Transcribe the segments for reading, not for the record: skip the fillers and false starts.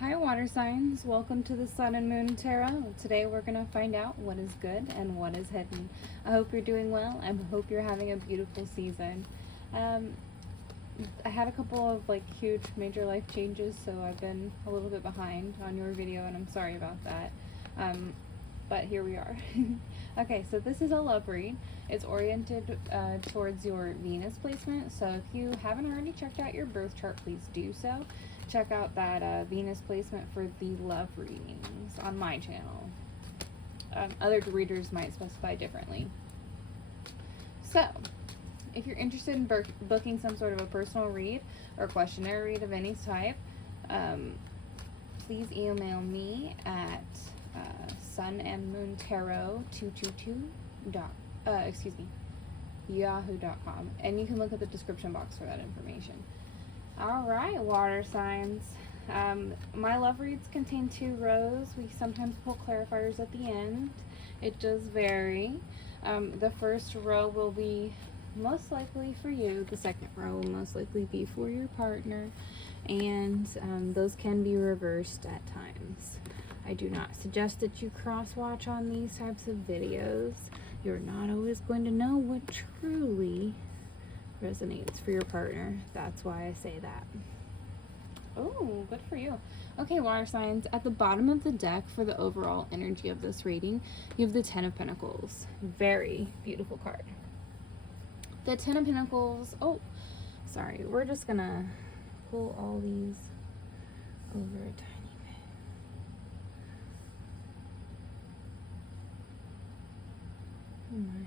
Hi water signs, welcome to the Sun and Moon Tarot. Today we're going to find out what is good and what is hidden. I hope you're doing well. I hope you're having a beautiful season. I had a couple of huge major life changes, so I've been a little bit behind on your video and I'm sorry about that. But here we are. Okay, so this is a love read. It's oriented towards your Venus placement, so if you haven't already checked out your birth chart, please do so. Check out that Venus placement for the love readings on my channel. Other readers might specify differently. So, if you're interested in booking some sort of a personal read or questionnaire read of any type, please email me at sunandmoontarot222 yahoo.com, and you can look at the description box for that information. Alright, water signs. My love reads contain 2 rows. We sometimes pull clarifiers at the end. It does vary. The first row will be most likely for you. The second row will most likely be for your partner. And those can be reversed at times. I do not suggest that you cross-watch on these types of videos. You're not always going to know what truly resonates for your partner. That's why I say that. Oh, good for you. Okay, water signs. At the bottom of the deck for the overall energy of this reading, you have the 10 of Pentacles. Very beautiful card. The 10 of Pentacles. Oh, sorry. We're just gonna pull all these over a tiny bit. Oh my.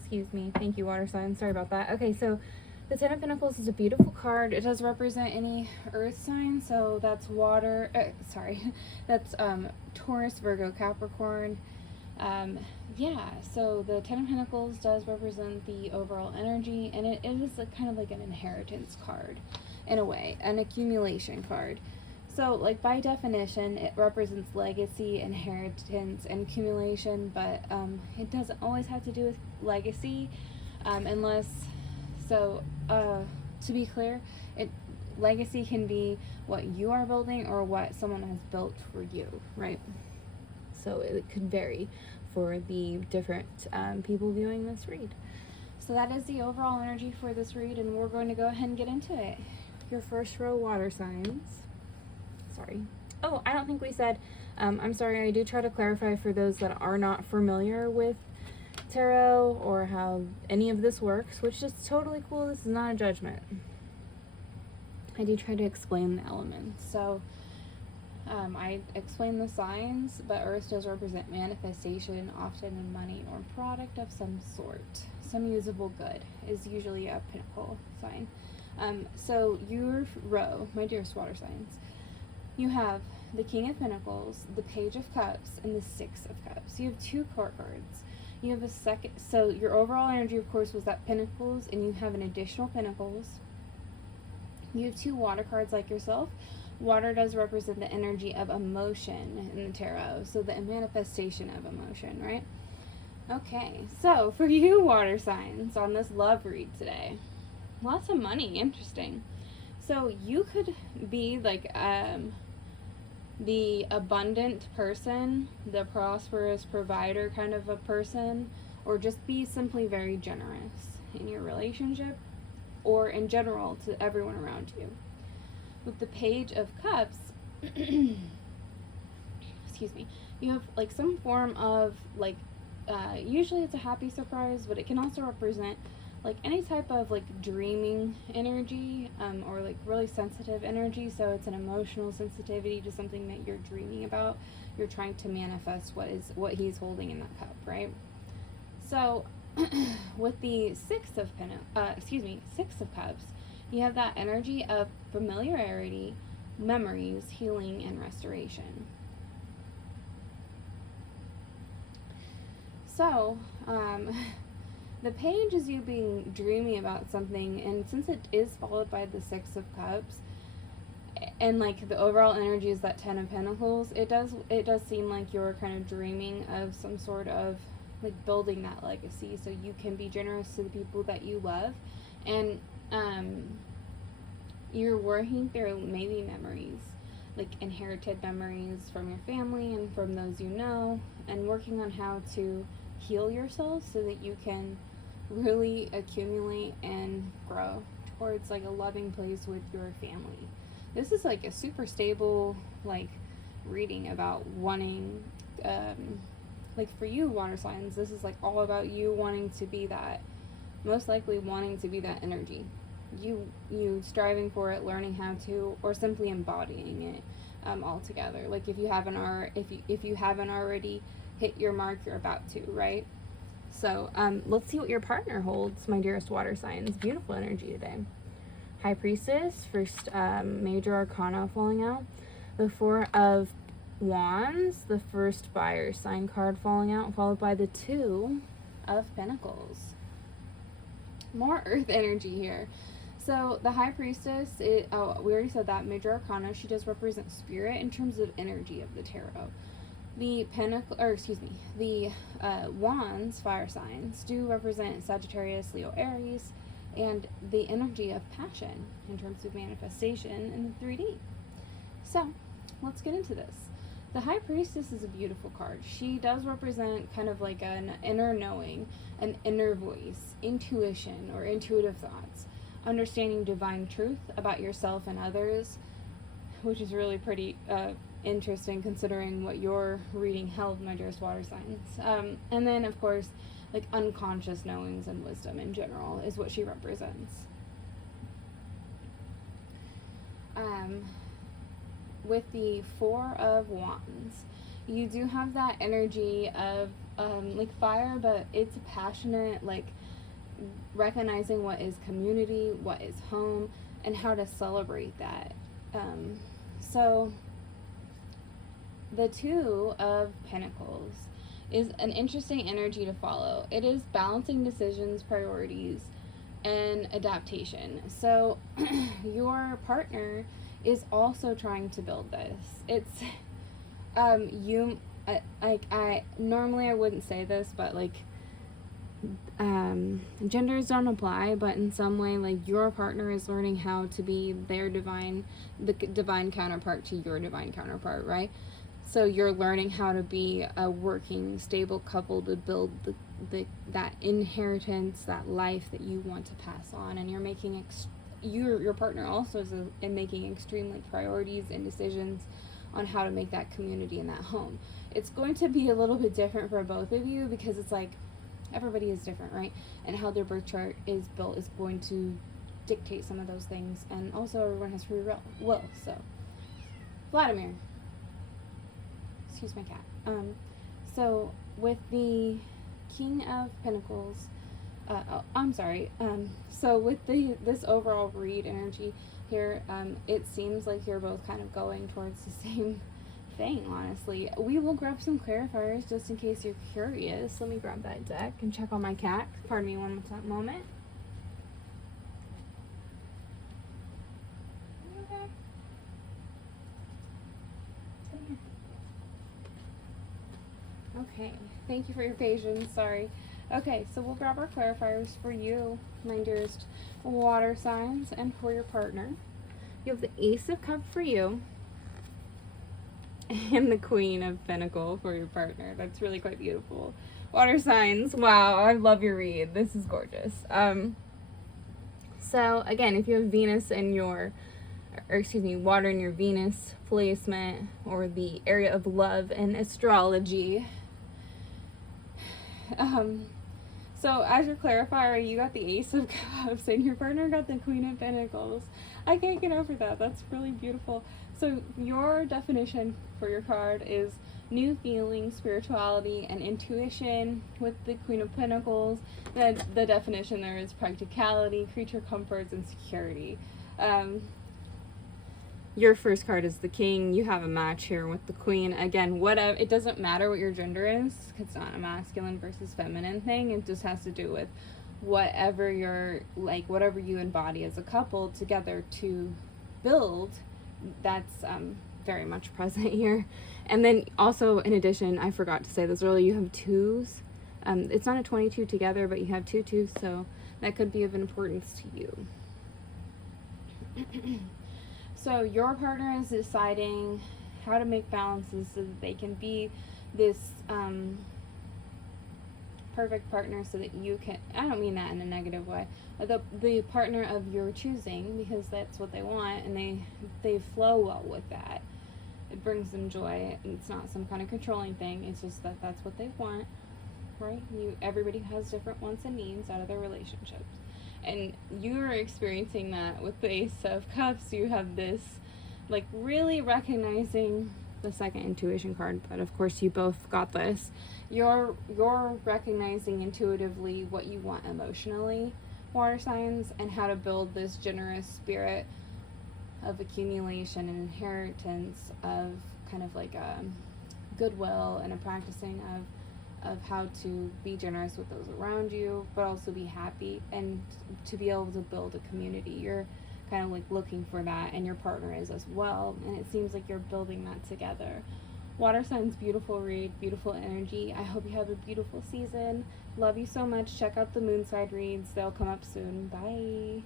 Excuse me. Thank you, water signs. Sorry about that. Okay, so the 10 of Pentacles is a beautiful card. It does represent any earth sign, so that's water. That's Taurus, Virgo, Capricorn. Yeah, so the 10 of Pentacles does represent the overall energy, and it is kind of like an inheritance card in a way, an accumulation card. So, by definition, it represents legacy, inheritance, and accumulation, but it doesn't always have to do with legacy, unless, to be clear, legacy can be what you are building or what someone has built for you, right? So it could vary for the different people viewing this read. So that is the overall energy for this read, and we're going to go ahead and get into it. Your first row, water signs. Sorry. Oh, I don't think we said, I'm sorry, I do try to clarify for those that are not familiar with tarot or how any of this works, which is totally cool. This is not a judgment. I do try to explain the elements. So, I explain the signs, but Earth does represent manifestation, often in money or product of some sort. Some usable good is usually a pinnacle sign. So your row, my dearest water signs, you have the King of Pentacles, the Page of Cups, and the 6 of Cups. You have 2 court cards. You have a second, so your overall energy, of course, was that Pentacles, and you have an additional Pentacles. You have 2 water cards like yourself. Water does represent the energy of emotion in the tarot, so the manifestation of emotion, right? Okay, so for you water signs on this love read today, lots of money, interesting. So you could be the abundant person, the prosperous provider kind of a person, or just be simply very generous in your relationship or in general to everyone around you. With the Page of Cups, excuse me, you have some form of usually it's a happy surprise, but it can also represent any type of dreaming energy, or really sensitive energy. So it's an emotional sensitivity to something that you're dreaming about. You're trying to manifest what he's holding in that cup, right? So with the 6 of Cups, you have that energy of familiarity, memories, healing, and restoration. So the Page is you being dreamy about something, and since it is followed by the 6 of Cups, and the overall energy is that 10 of Pentacles, it does seem like you're kind of dreaming of some sort of building that legacy, so you can be generous to the people that you love, and you're working through maybe memories like inherited memories from your family and from those you know, and working on how to heal yourself so that you can really accumulate and grow towards like a loving place with your family. This is like a super stable like reading about wanting like for you water signs, this is like all about you wanting to be that, most likely wanting to be that energy, you striving for it, learning how to, or simply embodying it all together. Like if you haven't already hit your mark, you're about to, right? So let's see what your partner holds, my dearest water signs. Beautiful energy today. High Priestess, first major arcana falling out. The Four of Wands, the first fire sign card falling out, followed by the Two of Pentacles. More earth energy here. So the High Priestess, we already said that, major arcana. She does represent spirit in terms of energy of the tarot. The Wands, fire signs, do represent Sagittarius, Leo, Aries, and the energy of passion in terms of manifestation in the 3D. So let's get into this. The High Priestess is a beautiful card. She does represent kind of like an inner knowing, an inner voice, intuition or intuitive thoughts, understanding divine truth about yourself and others, which is really pretty interesting considering what your reading held, my dearest water signs. And then, of course, like unconscious knowings and wisdom in general is what she represents. With the Four of Wands, you do have that energy of like fire, but it's passionate, like recognizing what is community, what is home, and how to celebrate that. So the Two of Pentacles is an interesting energy to follow. It is balancing decisions, priorities, and adaptation. So your partner is also trying to build this. It's I normally I wouldn't say this, but like genders don't apply, but in some way, like your partner is learning how to be the divine counterpart to your divine counterpart, right? So you're learning how to be a working, stable couple to build that inheritance, that life that you want to pass on, and you're making your partner also is making extreme like priorities and decisions on how to make that community and that home. It's going to be a little bit different for both of you because it's like everybody is different, right? And how their birth chart is built is going to dictate some of those things, and also everyone has free will. So Vladimir, excuse my cat. So with the King of Pentacles, so with this overall read energy here, it seems like you're both kind of going towards the same thing, honestly. We will grab some clarifiers just in case you're curious. Let me grab that deck and check on my cat. Pardon me one moment. Are you okay? Come here. Okay, thank you for your patience. Sorry. Okay, so we'll grab our clarifiers for you, my dearest water signs, and for your partner. You have the Ace of Cups for you, and the Queen of Pentacles for your partner. That's really quite beautiful. Water signs, wow, I love your read. This is gorgeous. So again, if you have Venus in your, water in your Venus placement, or the area of love in astrology, so as your clarifier, you got the Ace of Cups and your partner got the Queen of Pentacles. I can't get over that. That's really beautiful. So your definition for your card is new feelings, spirituality, and intuition. With the Queen of Pentacles, the definition there is practicality, creature comforts, and security. Your first card is the King. You have a match here with the Queen. Again, whatever, it doesn't matter what your gender is. It's not a masculine versus feminine thing. It just has to do with whatever whatever you embody as a couple together to build. That's very much present here. And then also, in addition, I forgot to say this earlier, you have twos. It's not a 22 together, but you have two twos, so that could be of importance to you. So your partner is deciding how to make balances so that they can be this perfect partner, so that you can, I don't mean that in a negative way, the partner of your choosing, because that's what they want, and they flow well with that. It brings them joy. It's not some kind of controlling thing. It's just that that's what they want, right? Everybody has different wants and needs out of their relationships. And you are experiencing that with the Ace of Cups. You have this, like, really recognizing the second intuition card, but of course you both got this. You're recognizing intuitively what you want emotionally, water signs, and how to build this generous spirit of accumulation and inheritance of kind of like a goodwill and a practicing of how to be generous with those around you, but also be happy and to be able to build a community. You're kind of like looking for that, and your partner is as well, and it seems like you're building that together. Water signs, beautiful read, beautiful energy. I hope you have a beautiful season. Love you so much. Check out the moon side reads. They'll come up soon. Bye.